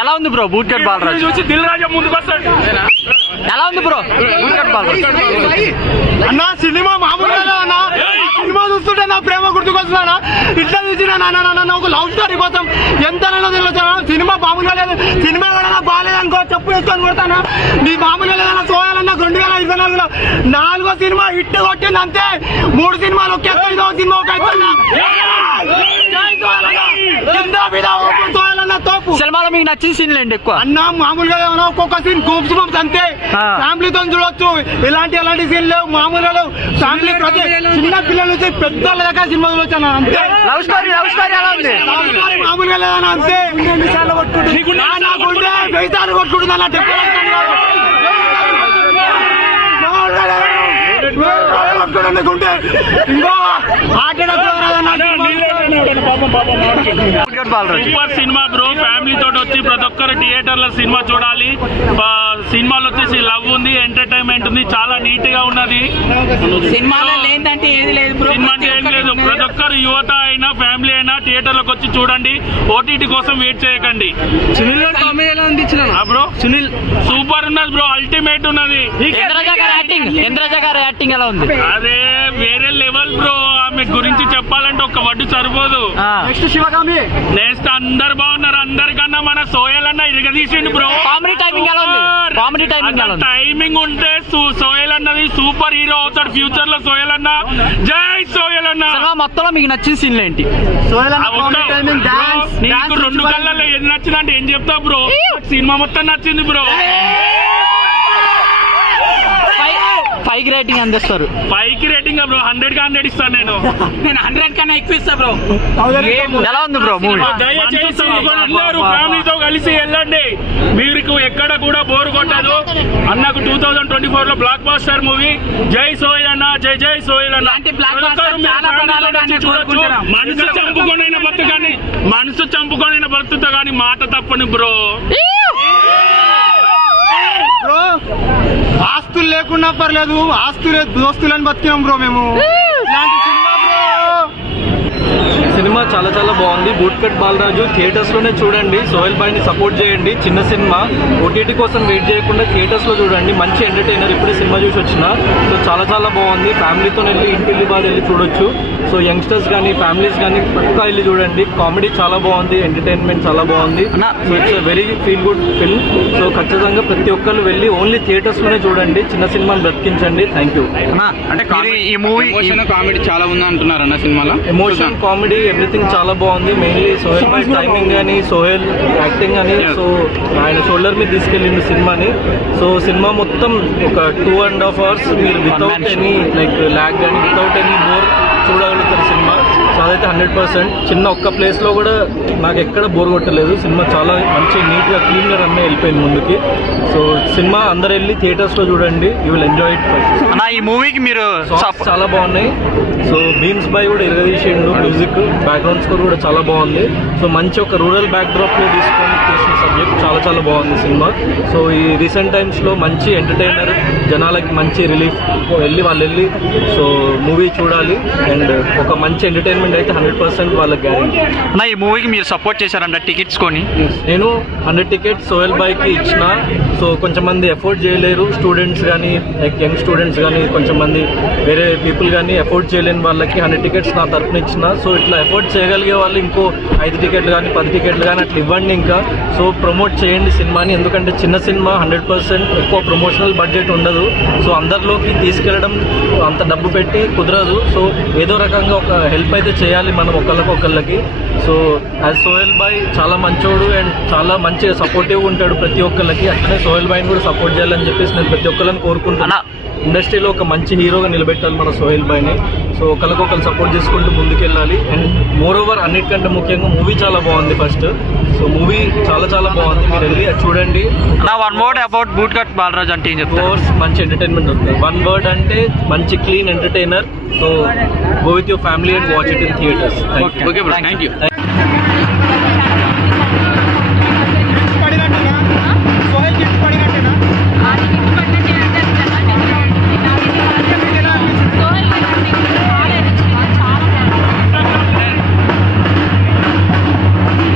ఎలా ఉంది bro boot cut Balaraju చూసి దిల్ రాజా ముందుకు వస్తాడు. ఎలా ఉంది బ్రో బూట్ కట్ బాలరాజు అన్న సినిమా మామూలుగా అన్న సినిమా చూస్తుంటే నా ప్రేమ గుర్తుకొస్తున్నా ఇట్లా చూసిన నాన్న ఒక లవ్ స్టోరీ కోసం ఎంత తెలుసు సినిమా మామూలుగా లేదు సినిమా కూడా బాగాలేదనుకో చెప్పు వేసుకొని కొడతాను నీ మామూలుగా లేదన్నా సోయాలన్నా 2024లో 4వ సినిమా హిట్ కొట్టింది అంతే 3 సినిమాలు ఒకే 5వ సినిమా ఒక సినిమాలో మీకు నచ్చిన సీన్లు ఏంటి ఎక్కువ అన్న మామూలుగా ఏమన్నా ఒక్కొక్క సీన్ గూప్స్ బంప్స్ అంతే ఫ్యామిలీతో చూడొచ్చు ఎలాంటి సీన్ లేవు మామూలుగా లేవు ఫ్యామిలీ ప్రతి చిన్న పిల్లల నుంచి పెద్దల దాకా సినిమా చూడొచ్చు అంతే లవ్ స్టోరీ ఎలా ఉంది మామూలుగా లేదన్నా అంతే కొట్టుకుంటుంది అన్న సూపర్ సినిమా బ్రో ఫ్యామిలీ తోటి వచ్చి ప్రతి ఒక్కరు థియేటర్ లో సినిమా చూడాలి. సినిమాలో వచ్చేసి లవ్ ఉంది, ఎంటర్టైన్మెంట్ ఉంది, చాలా నీట్ గా ఉన్నది. సినిమాలో లేదంటే ఏది లేదు బ్రో. సినిమా అంటే ఏం లేదు. ప్రతి ఒక్కరు యువత అయినా ఫ్యామిలీ అయినా థియేటర్ లోకి వచ్చి చూడండి. ఓటీటీ కోసం వెయిట్ చేయకండి. సునీల్ కామెడీ ఎలా ఉంది బ్రో? సునీల్ సూపర్ ఉన్నది బ్రో, అల్టిమేట్ ఉన్నది. ఇంద్రజ గారి యాక్టింగ్ ఎలా ఉంది? అదే వేరే లెవెల్ బ్రో. ఆమె గురించి చెప్పాలంటే ఒక వడ్డు సరిపోదు. నెక్స్ట్ శివగామి నెక్స్ట్ అందరు బాగున్నారు. అందరికన్నా మన సోయల్ అన్న ఇరగదీసిండు బ్రో. కామెడీ టైమింగ్ ఎలా ఉంది? టైమింగ్ ఉంటే సోయల్ అన్నది సూపర్ హీరో అవుతాడు ఫ్యూచర్ లో. సోయల్ అన్న జై సోయల్ అన్న. సినిమా మొత్తంలో మీకు నచ్చిన సీన్లు ఏంటి? నీకు 2 కళ్ళల్లో ఏది నచ్చిందంటే ఏం చెప్తావు బ్రో? సినిమా మొత్తం నచ్చింది బ్రో. 5 రేటింగ్ అందిస్తారు. 5కి రేటింగ్ బ్రో. 100కి 100 ఇస్తాను నేను 100 కన్నా ఎక్కువ ఇస్తా బ్రో. ఎలా ఉంది బ్రో మూవీ? దయచేసి అందరూ ఫ్యామిలీతో కలిసి వెళ్ళండి. మీకు ఎక్కడ కూడా బోర్ కొట్టదు. అన్నకు 2024 లో బ్లాక్ బాస్టర్ మూవీ. జై సోయల్ అన్న, జై జై సోయల్ అన్న. మనసు చంపుకొనైనా బతుకుతా కానీ మాట తప్పని బ్రో. బ్రో ఆస్తులు లేకున్నా పర్లేదు, ఆస్తులే దోస్తులని బతికాం బ్రో మేము. ఇలాంటి సినిమా బ్రో. సినిమా చాలా బాగుంది. బూట్ కట్ బాలరాజు థియేటర్స్ లోనే చూడండి. సోహెల్ భాయ్ ని సపోర్ట్ చేయండి. చిన్న సినిమా ఓటీటీ కోసం వెయిట్ చేయకుండా థియేటర్స్ లో చూడండి. మంచి ఎంటర్టైనర్. ఇప్పుడే సినిమా చూసి వచ్చిన. సో చాలా బాగుంది. ఫ్యామిలీతో వెళ్ళి ఇంటిల్లి బాగా వెళ్ళి చూడొచ్చు. సో యంగ్స్టర్స్ కానీ ఫ్యామిలీస్ కానీ పక్కా వెళ్ళి చూడండి. కామెడీ చాలా బాగుంది, ఎంటర్టైన్మెంట్ చాలా బాగుంది. So it's very feel good film. So ఖచ్చితంగా ప్రతి ఒక్కరు వెళ్ళి ఓన్లీ థియేటర్స్ లోనే చూడండి. చిన్న సినిమాని బ్రతికించండి. Thank you. అంటే ఈ మూవీ కామెడీ చాలా ఉంది అంటున్నారు అన్న సినిమాలో. ఎమోషన్, కామెడీ, ఎవ్రీథింగ్ చాలా బాగుంది. మెయిన్లీ సోహెల్ భాయ్ టైమింగ్ కానీ సోహెల్ యాక్టింగ్ కానీ సో ఆయన షోల్డర్ మీద తీసుకెళ్ళింది సినిమాని. సో సినిమా మొత్తం ఒక 2.5 hours మీరు వితౌట్ ఎనీ ల్యాగ్ కానీ వితౌట్ ఎనీ బోర్ చూడగలుగుతారు సినిమా. సో అదైతే 100%. చిన్న ఒక్క ప్లేస్ లో కూడా నాకు ఎక్కడ బోర్ కొట్టలేదు. సినిమా చాలా మంచి నీట్ గా క్లీన్ గా రన్ వెళ్ళిపోయింది ముందుకి. సో సినిమా అందరు వెళ్ళి థియేటర్స్ లో చూడండి. You will enjoy it. ఈ మూవీకి మీరు చాలా బాగున్నాయి. సో బీమ్స్ బాయ్ కూడా ఇరగదీసిండు. మ్యూజిక్, బ్యాక్గ్రౌండ్ స్కోర్ కూడా చాలా బాగుంది. సో మంచి ఒక రూరల్ బ్యాక్ డ్రాప్ లో తీసుకొని తీసిన సబ్జెక్ట్ చాలా బాగుంది సినిమా. సో ఈ రీసెంట్ టైమ్స్ లో మంచి ఎంటర్టైనర్, జనాలకి మంచి రిలీఫ్. వాళ్ళు వెళ్ళి సో మూవీ చూడాలి. అండ్ ఒక మంచి ఎంటర్టైన్మెంట్ అయితే 100% వాళ్ళకి గ్యారెంటీ. ఈ మూవీకి మీరు సపోర్ట్ చేశారంట టికెట్స్ కొని? నేను 100 tickets సోహెల్ భాయ్ కి ఇచ్చిన. సో కొంచెం మంది ఎఫోర్డ్ చేయలేరు. స్టూడెంట్స్ కానీ యంగ్ స్టూడెంట్స్ కానీ కొంచెం మంది వేరే పీపుల్ కానీ ఎఫోర్డ్ చేయలేని వాళ్ళకి 100 tickets నా తరఫున ఇచ్చిన. సో ఇట్లా ఎఫోర్డ్ చేయగలిగే వాళ్ళు ఇంకో 5 tickets కానీ 10 tickets కానీ అట్లా ఇవ్వండి. ఇంకా సో ప్రమోట్ చేయండి సినిమాని. ఎందుకంటే చిన్న సినిమా 100% ఎక్కువ ప్రమోషనల్ బడ్జెట్ ఉండదు. సో అందరిలోకి తీసుకెళ్ళడం అంత డబ్బు పెట్టి కుదరదు. సో ఏదో రకంగా ఒక హెల్ప్ అయితే చేయాలి మనం ఒకళ్ళకి. సో యాజ్ సోహెల్ భాయ్ చాలా మంచోడు అండ్ చాలా మంచిగా సపోర్టివ్ ఉంటాడు ప్రతి ఒక్కళ్ళకి. అట్లనే సోహెల్ భాయ్ని కూడా సపోర్ట్ చేయాలని చెప్పేసి నేను ప్రతి ఒక్కళ్ళని కోరుకుంటున్నా. ఇండస్ట్రీలో ఒక మంచి హీరోగా నిలబెట్టాలి మన సోహెల్ భాయ్ని. సో ఒకరికొకరు సపోర్ట్ చేసుకుంటూ ముందుకెళ్ళాలి. అండ్ మోర్ ఓవర్ అన్నిటికంటే ముఖ్యంగా మూవీ చాలా బాగుంది ఫస్ట్. సో మూవీ చాలా బాగుంది. మీరు వెళ్ళి చూడండి. One word about boot cut Balaraju అంటే ఏం చెప్తారు? మంచి ఎంటర్టైన్మెంట్ ఉంటుంది. 1 word అంటే మంచి clean entertainer. So go with your family and watch it in theatres. Okay bro, thank you.